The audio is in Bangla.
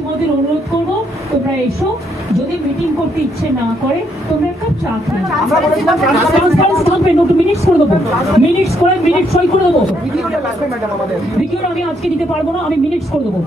তোমাদের অনুরোধ করবো তোমরা এসো, যদি মিটিং করতে ইচ্ছে না করে তোমরা একটা চা থাকবে, নোট মিনিটস করে দেবো, মিনিটস করে মিনিট সই করে দেবো। ভিডিওটা আমি আজকে দিতে পারবো না, আমি মিনিটস করে দেবো।